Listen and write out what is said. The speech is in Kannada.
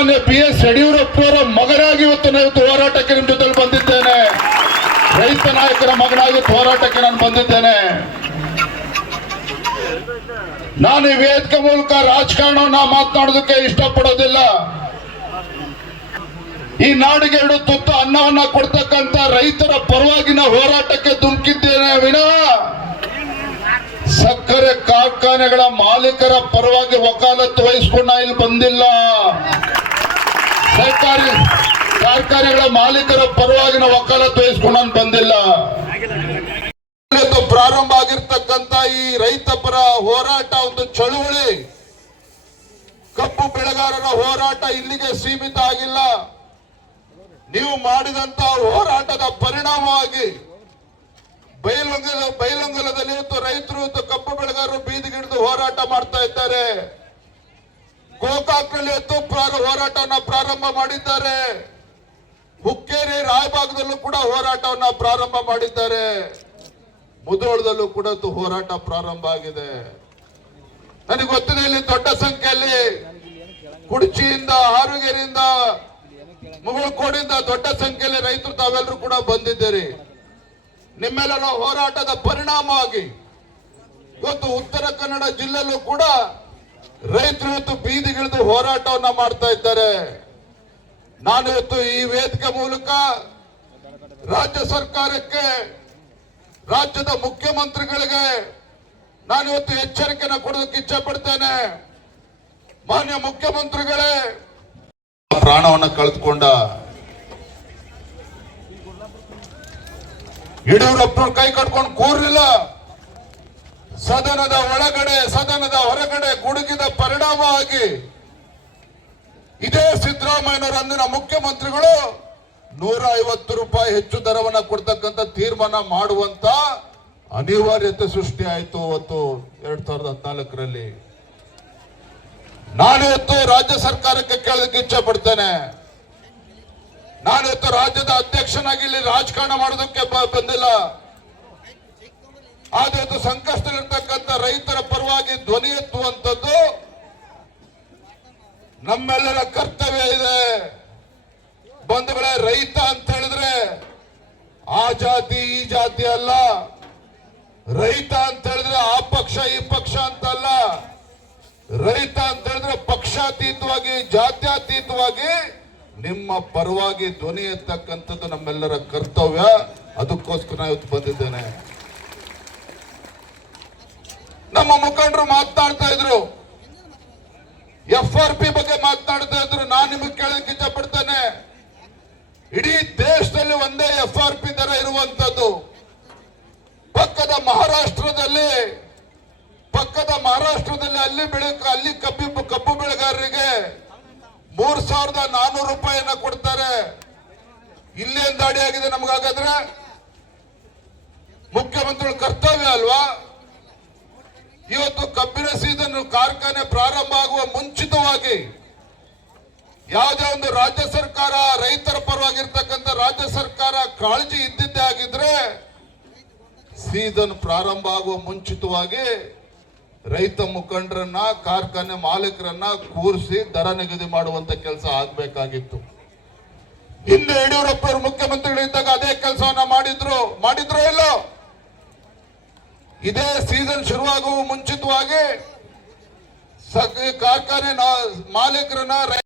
ಸನ್ಮಾನ್ಯ ಬಿ ಎಸ್ ಯಡಿಯೂರಪ್ಪನವರ ಮಗನಾಗಿ ಇವತ್ತು ನಾನು ಹೋರಾಟಕ್ಕೆ ನಿಮ್ಮ ಜೊತೆ ಬಂದಿದ್ದೇನೆ. ರೈತ ನಾಯಕರ ಮಗನಾಗಿ ಹೋರಾಟಕ್ಕೆ ನಾನು ಬಂದಿದ್ದೇನೆ. ನಾನು ಈ ವೇದಿಕೆ ಮೂಲಕ ರಾಜಕಾರಣವನ್ನ ಮಾತನಾಡೋದಕ್ಕೆ ಇಷ್ಟಪಡೋದಿಲ್ಲ. ಈ ನಾಡಿಗೆ ಎರಡು ತುತ್ತು ಅನ್ನವನ್ನ ಕೊಡ್ತಕ್ಕಂತ ರೈತರ ಪರವಾಗಿನ ಹೋರಾಟಕ್ಕೆ ಧುಮುಕಿದ್ದೇನೆ ವಿನ. ಸಕ್ಕರೆ ಕಾರ್ಖಾನೆಗಳ ಮಾಲೀಕರ ಪರವಾಗಿ ವಕಾಲತ್ತು ವಹಿಸ್ಕೊಂಡು ಇಲ್ಲಿ ಬಂದಿಲ್ಲ. ಸರ್ಕಾರಿ ಕಾರ್ಖಾನೆಗಳ ಮಾಲೀಕರ ಪರವಾಗಿನ ವಕಾಲತ್ತು ವಹಿಸ್ಕೊಂಡು ನಾನು ಬಂದಿಲ್ಲ. ಪ್ರಾರಂಭ ಆಗಿರ್ತಕ್ಕಂತ ಈ ರೈತ ಪರ ಹೋರಾಟ ಒಂದು ಚಳುವಳಿ. ಕಬ್ಬು ಬೆಳೆಗಾರರ ಹೋರಾಟ ಇಲ್ಲಿಗೆ ಸೀಮಿತ ಆಗಿಲ್ಲ. ನೀವು ಮಾಡಿದಂತ ಹೋರಾಟದ ಪರಿಣಾಮವಾಗಿ ಬೈಲೊಂಗಲ ಬೈಲೊಂಗಲದಲ್ಲಿ ಇವತ್ತು ರೈತರು ಇವತ್ತು ಕಬ್ಬು ಬೆಳೆಗಾರರು ಬೀದಿಗಿಡಿದು ಹೋರಾಟ ಮಾಡ್ತಾ ಇದ್ದಾರೆ. ಗೋಕಾಕ್ನಲ್ಲಿ ಎದ್ದು ಹೋರಾಟವನ್ನ ಪ್ರಾರಂಭ ಮಾಡಿದ್ದಾರೆ. ಹುಕ್ಕೇರಿ ರಾಯಭಾಗದಲ್ಲೂ ಕೂಡ ಹೋರಾಟವನ್ನ ಪ್ರಾರಂಭ ಮಾಡಿದ್ದಾರೆ. ಮುದೋಳದಲ್ಲೂ ಕೂಡ ಹೋರಾಟ ಪ್ರಾರಂಭ ಆಗಿದೆ. ನನಗೆ ಗೊತ್ತಿದೆ ಇಲ್ಲಿ ದೊಡ್ಡ ಸಂಖ್ಯೆಯಲ್ಲಿ ಕುಡ್ಚಿಯಿಂದ, ಹಾರುಗೆರೆಯಿಂದ, ಮುಗುಳ್ಕೋಡಿಂದ ದೊಡ್ಡ ಸಂಖ್ಯೆಯಲ್ಲಿ ರೈತರು ತಾವೆಲ್ಲರೂ ಕೂಡ ಬಂದಿದ್ದೀರಿ. ನಿಮ್ಮೆಲ್ಲರ ಹೋರಾಟದ ಪರಿಣಾಮವಾಗಿ ಇವತ್ತು ಉತ್ತರ ಕನ್ನಡ ಜಿಲ್ಲೆಯಲ್ಲೂ ಕೂಡ ರೈತರು ಇವತ್ತು ಬೀದಿಗಿಳಿದು ಹೋರಾಟವನ್ನ ಮಾಡ್ತಾ ಇದ್ದಾರೆ. ನಾನು ಇವತ್ತು ಈ ವೇದಿಕೆ ಮೂಲಕ ರಾಜ್ಯ ಸರ್ಕಾರಕ್ಕೆ, ರಾಜ್ಯದ ಮುಖ್ಯಮಂತ್ರಿಗಳಿಗೆ ನಾನು ಇವತ್ತು ಎಚ್ಚರಿಕೆನ ಕೊಡೋದಕ್ಕೆ ಇಚ್ಛೆ ಪಡ್ತೇನೆ ಮಾನ್ಯ ಮುಖ್ಯಮಂತ್ರಿಗಳೇ, ಪ್ರಾಣವನ್ನ ಕಳೆದುಕೊಂಡ ಯಡಿಯೂರಪ್ಪನ ಕೈ ಕಟ್ಕೊಂಡು ಕೂರ್ಲಿಲ್ಲ. ಸದನದ ಒಳಗಡೆ, ಸದನದ ಹೊರಗಡೆ ಗುಡುಗಿದ ಪರಿಣಾಮವಾಗಿ ಇದೇ ಸಿದ್ದರಾಮಯ್ಯನವರ ಅಂದಿನ ಮುಖ್ಯಮಂತ್ರಿಗಳು ನೂರ ಐವತ್ತು ರೂಪಾಯಿ ಹೆಚ್ಚು ದರವನ್ನ ಕೊಡ್ತಕ್ಕಂಥ ತೀರ್ಮಾನ ಮಾಡುವಂತ ಅನಿವಾರ್ಯತೆ ಸೃಷ್ಟಿ ಆಯಿತು ಅವತ್ತು ಎರಡ್ ಸಾವಿರದ ಹದಿನಾಲ್ಕರಲ್ಲಿ. ನಾನಿವತ್ತು ರಾಜ್ಯ ಸರ್ಕಾರಕ್ಕೆ ಕೇಳೋದಕ್ಕೆ ಇಚ್ಛೆ ಪಡ್ತೇನೆ. ನಾನಿವತ್ತು ರಾಜ್ಯದ ಅಧ್ಯಕ್ಷನಾಗಿ ಇಲ್ಲಿ ರಾಜಕಾರಣ ಮಾಡೋದಕ್ಕೆ ಬಂದಿಲ್ಲ. ಆದ್ರೆ ರೈತರ ಪರವಾಗಿ ಧ್ವನಿ ಎತ್ತುವಂಥದ್ದು ನಮ್ಮೆಲ್ಲರ ಕರ್ತವ್ಯ ಇದೆ. ಬಂಧುಗಳೇ, ರೈತ ಅಂತ ಹೇಳಿದ್ರೆ ಆ ಜಾತಿ, ಈ ಜಾತಿ ಅಲ್ಲ. ರೈತ ಅಂತ ಹೇಳಿದ್ರೆ ಆ ಪಕ್ಷ, ಈ ಪಕ್ಷ ಅಂತ ಅಲ್ಲ. ರೈತ ಅಂತ ಹೇಳಿದ್ರೆ ಪಕ್ಷಾತೀತವಾಗಿ, ಜಾತ್ಯಾತೀತವಾಗಿ ನಿಮ್ಮ ಪರವಾಗಿ ಧ್ವನಿ ಎತ್ತಕ್ಕಂಥದ್ದು ನಮ್ಮೆಲ್ಲರ ಕರ್ತವ್ಯ. ಅದಕ್ಕೋಸ್ಕರ ಇವತ್ತು ಬಂದಿದ್ದೇನೆ. ನಮ್ಮ ಮುಖಂಡರು ಮಾತನಾಡ್ತಾ ಇದ್ರು. ಎಫ್ ಆರ್ ಪಿ ಬಗ್ಗೆ ಮಾತನಾಡ್ತಾ ಇದ್ರು. ನಾನು ನಿಮಗೆ ಕೇಳೋದಕ್ಕೆ ಇಷ್ಟಪಡ್ತೇನೆ. ಇಡೀ ದೇಶದಲ್ಲಿ ಒಂದೇ ಎಫ್ ಆರ್ ಪಿ ದರ ಇರುವಂತದ್ದು. ಪಕ್ಕದ ಮಹಾರಾಷ್ಟ್ರದಲ್ಲಿ ಪಕ್ಕದ ಮಹಾರಾಷ್ಟ್ರದಲ್ಲಿ ಅಲ್ಲಿ ಬೆಳೆ ಅಲ್ಲಿ ಕಬ್ಬು ಕಬ್ಬು ಬೆಳೆಗಾರರಿಗೆ ಮೂರ್ ಸಾವಿರದ ನಾನೂರು ರೂಪಾಯಿಯನ್ನ ಕೊಡ್ತಾರೆ. ಇಲ್ಲೇನ್ ದಾಡಿ ಆಗಿದೆ ನಮ್ಗಾಗಾದ್ರೆ? ಮುಖ್ಯಮಂತ್ರಿಗಳ ಕರ್ತವ್ಯ ಇವತ್ತು ಕಬ್ಬಿನ ಸೀಸನ್ ಕಾರ್ಖಾನೆ ಪ್ರಾರಂಭ ಆಗುವ ಮುಂಚಿತವಾಗಿ ಯಾವುದೇ ಒಂದು ರಾಜ್ಯ ಸರ್ಕಾರ, ರೈತರ ಪರವಾಗಿರ್ತಕ್ಕಂಥ ರಾಜ್ಯ ಸರ್ಕಾರ ಕಾಳಜಿ ಇದ್ದಿದ್ದೇ ಆಗಿದ್ರೆ ಸೀಸನ್ ಪ್ರಾರಂಭ ಆಗುವ ಮುಂಚಿತವಾಗಿ ರೈತ ಮುಖಂಡರನ್ನ, ಕಾರ್ಖಾನೆ ಮಾಲೀಕರನ್ನ ಕೂರಿಸಿ ದರ ನಿಗದಿ ಮಾಡುವಂತ ಕೆಲಸ ಆಗ್ಬೇಕಾಗಿತ್ತು. ಹಿಂದೆ ಯಡಿಯೂರಪ್ಪ ಮುಖ್ಯಮಂತ್ರಿಗಳಿದ್ದಾಗ ಅದೇ ಕೆಲಸವನ್ನ ಮಾಡಿದ್ರು. ಮಾಡಿದ್ರು ಇಲ್ಲೋ? ಇದೇ ಸೀಸನ್ ಶುರುವಾಗುವ ಮುಂಚಿತವಾಗಿ ಕಾರ್ಖಾನೆ ಮಾಲೀಕರನ್ನ